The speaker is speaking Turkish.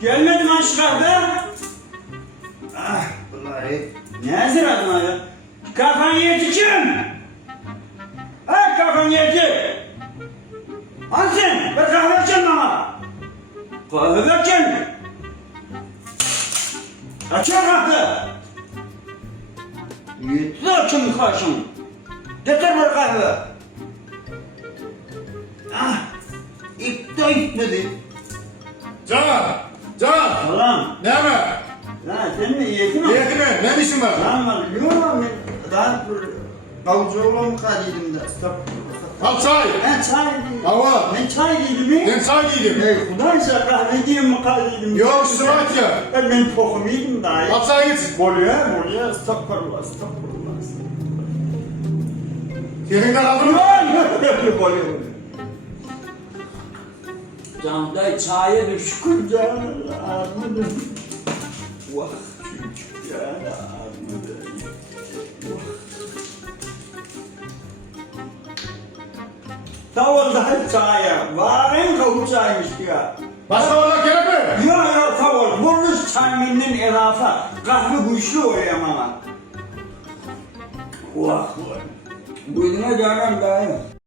Gelmedi mi aşağıda? Ah, vallahi ne hazırladın ya? Kafan yedi kim? Ha kafan yedi. Alsın, ben kahve içeceğim ama. Kahve içeceğim. Açıyor kapı. Yetti açın kaşın. Getir bir kahve. Ah, ipte gitmedi. Can! Ulan, Ne mi? lan sen mi yetin mi? Niyeti mi? Ne işin var? Lan var, yok ben daha kalıcı oğlum kadıydım da. Stop. Al çay! Ben çay değilim. Hava! Ben çay değilim mi? Ben çay giydim. Kudaysa kahve diyeyim mi kadıydım? Yok şu sıvat ya. Ben tokum yedim daha. Al çay git. Bolya, stopparla. Yerinden aldın mı? Bolya. Canday çaya bir şükür canım armadım. Vah küçük yani armadım. Davul da çaya. Varın kavuk çaymış ya. Başka oradan gerek mi? Yok tavul. Burnuş çayımının elafa. Kahve güçlü oluyor ama. Vah vah. Buyurun canım dayı.